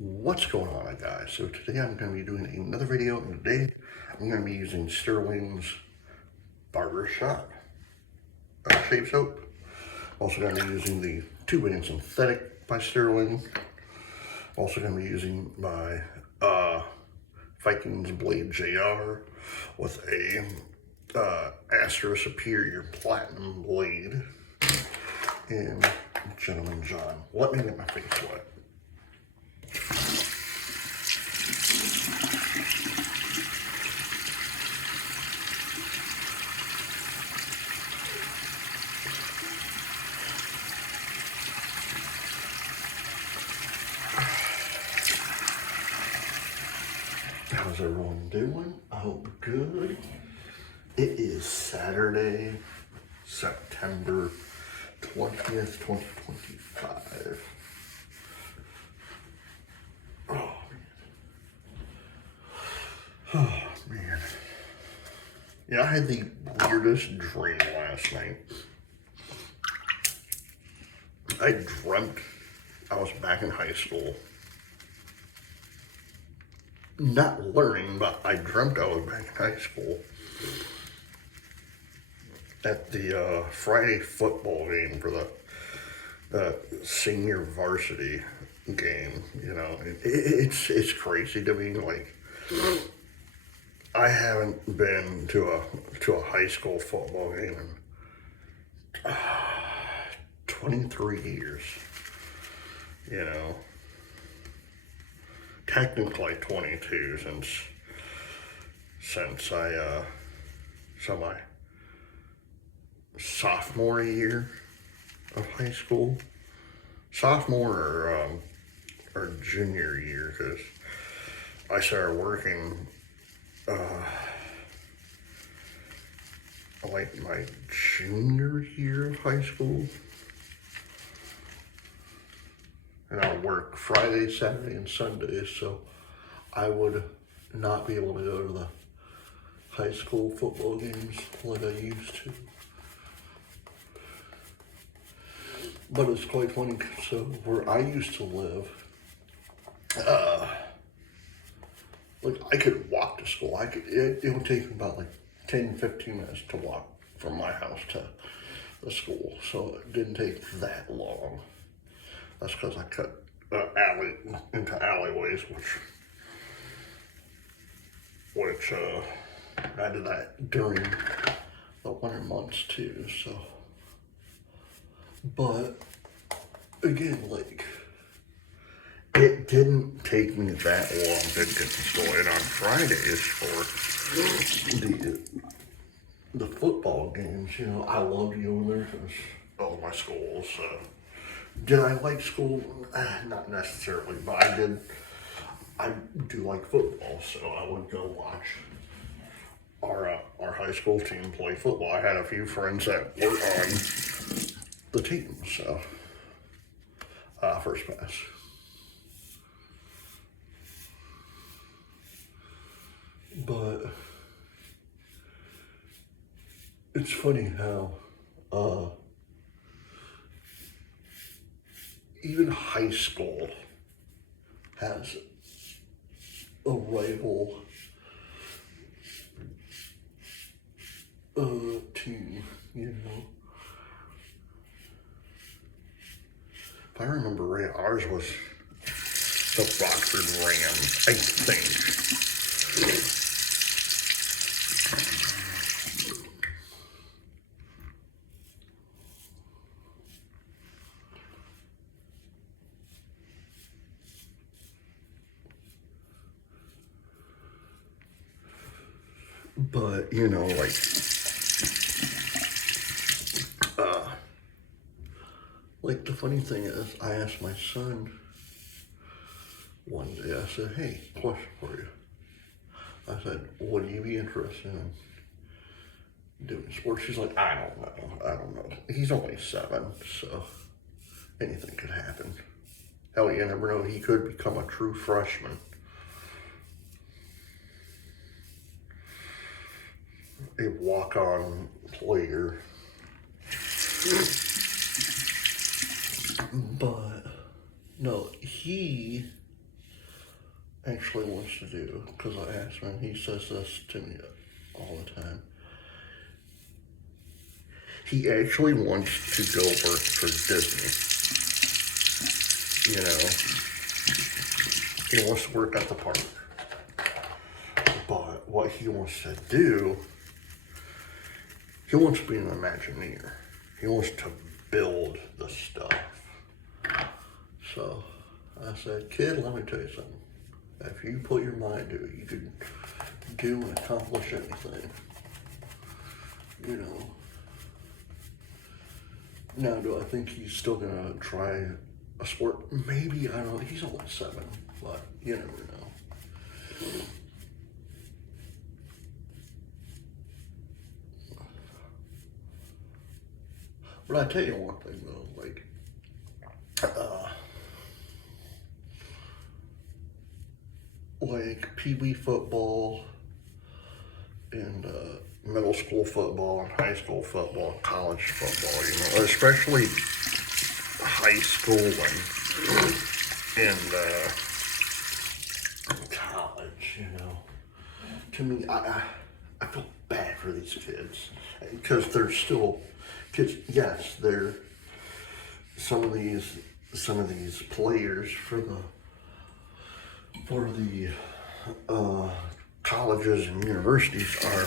What's going on, guys? So today I'm going to be doing another video, and today I'm going to be using Stirling's Barbershop shave soap. Also going to be using the 2-in synthetic by Stirling. Also going to be using my Vikings Blade JR with a Astra Superior Platinum blade. And Gentleman John, let me get my face wet. How's everyone doing? I hope good. It is Saturday, September 20th, 2025. Oh, man. Yeah, I had the weirdest dream last night. I dreamt I was back in high school. Not learning, but I dreamt I was back in high school at the Friday football game for the senior varsity game. You know, it's crazy to me. Like, I haven't been to a high school football game in 23 years. You know, technically 22 since I my sophomore year of high school, sophomore or junior year, because I started working like my junior year of high school. And I work Friday, Saturday, and Sundays, so I would not be able to go to the high school football games like I used to. But it's quite funny, so where I used to live, like I could walk to school. It would take me about like 10, 15 minutes to walk from my house to the school, so it didn't take that long. That's because I cut into alleyways, which I did that during the winter months too. So, but again, like, it didn't take me that long to get to school. And on Fridays for the football games, you know, I loved going there because of my schools. Did I like school? Not necessarily, but I do like football, so I would go watch our high school team play football. I had a few friends that were on the team, so first pass. But it's funny how even high school has a rival team, you know. If I remember right, ours was the Rockford Rams, I think. But, you know, like the funny thing is, I asked my son one day, I said, hey, question for you. I said, would you be interested in doing sports? She's like, I don't know. He's only 7, so anything could happen. Hell, you never know, he could become a true freshman. A walk-on player. But no, he actually wants to do, because I asked him, and he says this to me all the time. He actually wants to go work for Disney. You know, he wants to work at the park. But what he wants to do, he wants to be an Imagineer. He wants to build the stuff. So I said, kid, let me tell you something. If you put your mind to it, you can do and accomplish anything. You know. Now, do I think he's still gonna try a sport? Maybe, I don't know. He's only 7, but you never know. But I tell you one thing though, like Pee Wee football and middle school football and high school football and college football, you know, especially high school and college, you know. To me, I feel bad for these kids because they're still kids. Yes, they're some of these players for the colleges and universities are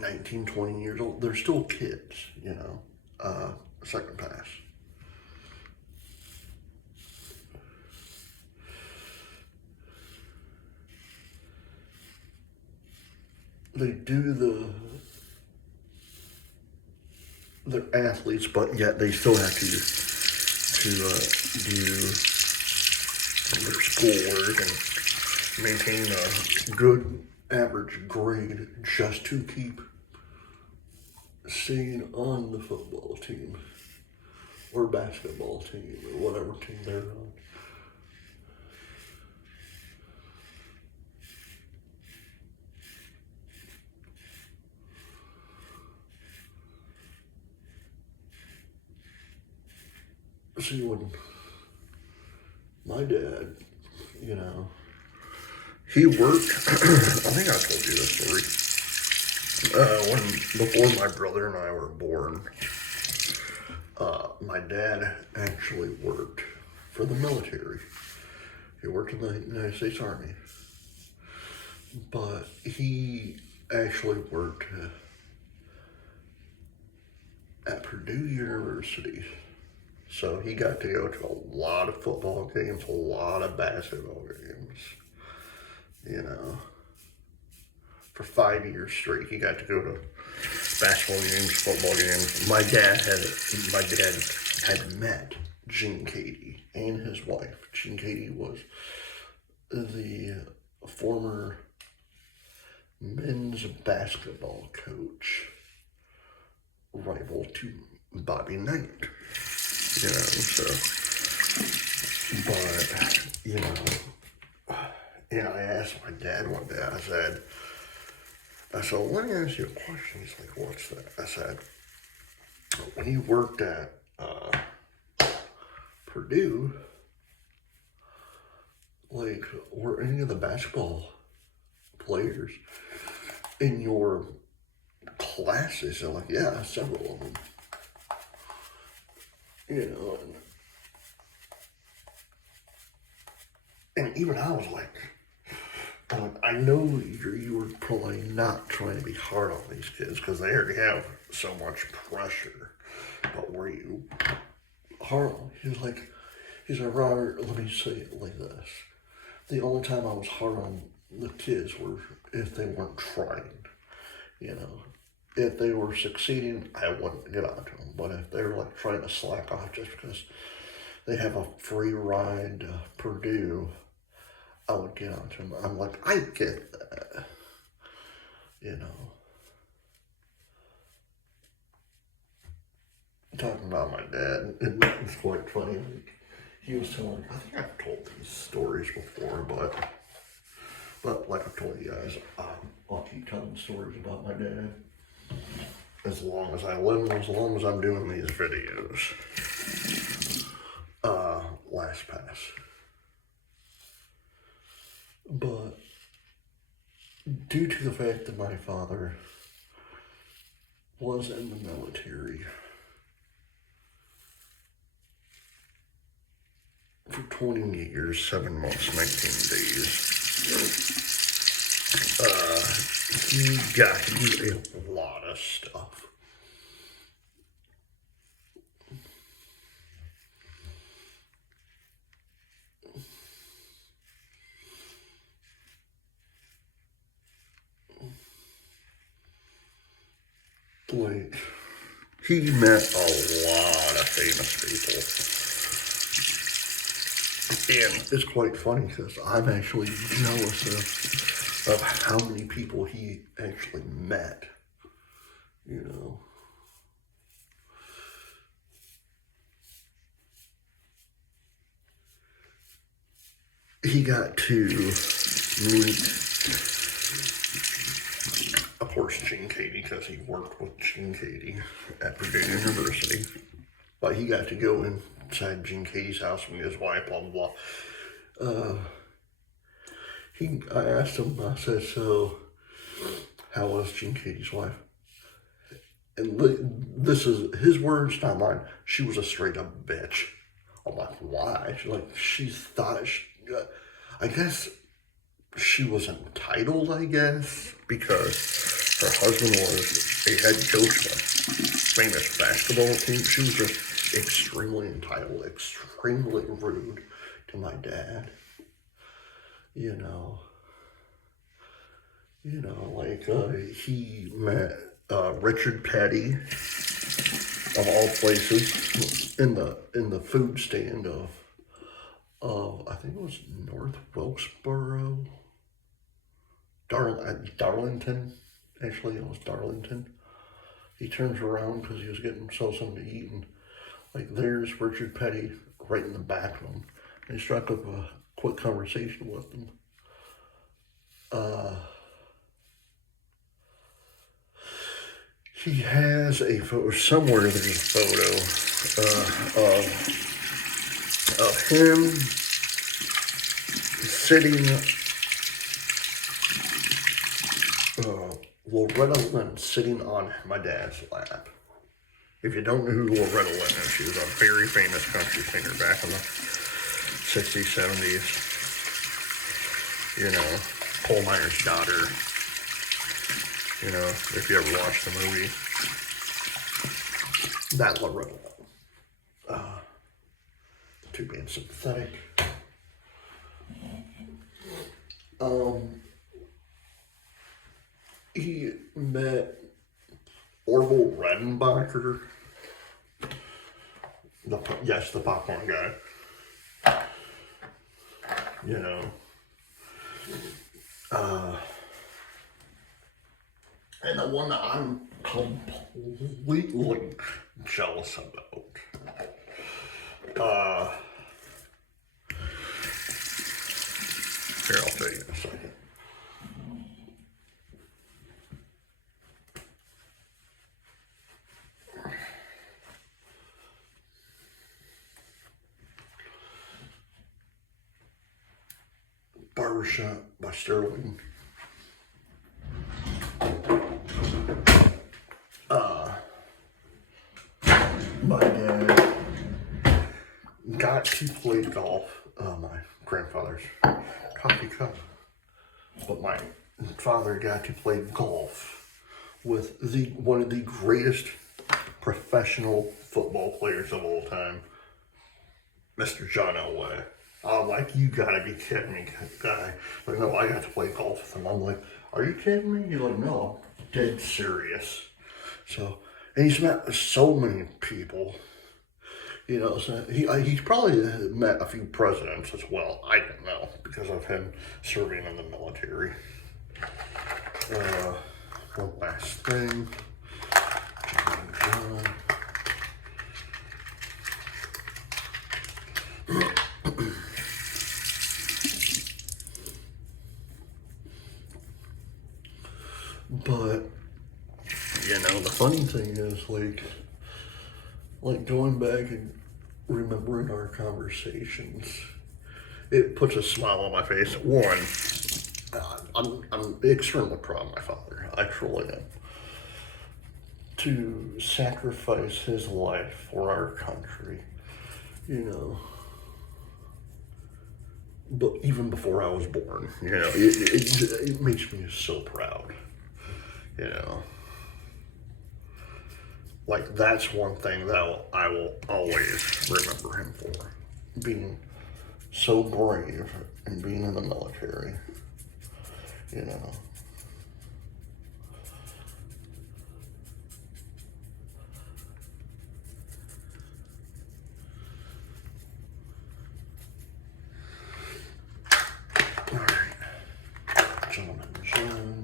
19, 20 years old. They're still kids, you know. Second pass. They do they're athletes, but yet they still have to do their schoolwork and maintain a good average grade just to keep staying on the football team or basketball team or whatever team they're on. See, when my dad, you know, he worked, I think I told you this story, before my brother and I were born, my dad actually worked for the military. He worked in the United States Army, but he actually worked at Purdue University. So he got to go to a lot of football games, a lot of basketball games, you know. For 5 years straight, he got to go to basketball games, football games. My dad had met Gene Cady and his wife. Gene Cady was the former men's basketball coach, rival to Bobby Knight. You know, so, but, you know, I asked my dad one day, I said, let me ask you a question. He's like, what's that? I said, when you worked at Purdue, like, were any of the basketball players in your classes? They're like, yeah, several of them. You know, and even I was like, I know you were probably not trying to be hard on these kids because they already have so much pressure, but were you hard on? He's like, Robert, let me say it like this. The only time I was hard on the kids were if they weren't trying, you know. If they were succeeding, I wouldn't get on to them. But if they were like trying to slack off just because they have a free ride to Purdue, I would get on to them. I'm like, I get that, you know. Talking about my dad, it was quite funny. Like, he was telling, I think I've told these stories before, but like I told you guys, I'll keep telling stories about my dad. As long as I live and as long as I'm doing these videos. Last pass. due to the fact that my father was in the military for 20 years, 7 months, 19 days, he got to do a lot of stuff. Like, he met a lot of famous people. And it's quite funny because I'm actually jealous of how many people he actually met, you know. He got to meet, of course, Gene Katie, because he worked with Gene Katie at Purdue University. But he got to go inside Gene Katie's house with his wife, blah, blah, blah. I asked him, I said, so, how was Gene Katie's wife? And this is his words, not mine. She was a straight up bitch. I'm like, why? She thought, I guess she was entitled, I guess, because her husband was a head coach of a famous basketball team. She was just extremely entitled, extremely rude to my dad. You know, like, he met Richard Petty, of all places, in the food stand of I think it was North Wilkesboro, Darlington. Actually, it was Darlington. He turns around because he was getting something to eat, and like, there's Richard Petty right in the back of him. And he struck up a quick conversation with him. He has a photo somewhere. There's a photo of him sitting. Loretta Lynn sitting on my dad's lap. If you don't know who Loretta Lynn is, she was a very famous country singer back in the 60s, 70s. You know, Paul Meyer's daughter. You know, if you ever watched the movie. That Loretta Lynn. To being sympathetic. He met Orville Redenbacher. The popcorn guy. You know. And the one that I'm completely jealous about. Here, I'll tell you in a second. Barbershop by Stirling. My dad got to play golf. My grandfather's coffee cup. But my father got to play golf with one of the greatest professional football players of all time, Mr. John Elway. I'm like, you gotta be kidding me, guy. Like, no, I got to play golf with him. I'm like, are you kidding me? He's like, no, I'm dead serious. So, and he's met so many people, you know, so he's probably met a few presidents as well. I don't know, because of him serving in the military. One last thing. But, you know, the funny thing is, like going back and remembering our conversations, it puts a smile on my face. One, I'm extremely proud of my father. I truly am. To sacrifice his life for our country, you know. But even before I was born, you know, it makes me so proud, you know. Like, that's one thing that I will always remember him for. Being so brave and being in the military, you know. All right, gentlemen's room.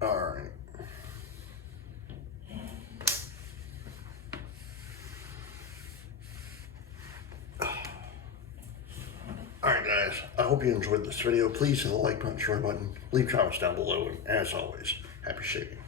All right. Alright guys, I hope you enjoyed this video. Please hit the like button, share button, leave comments down below, and as always, happy shaping.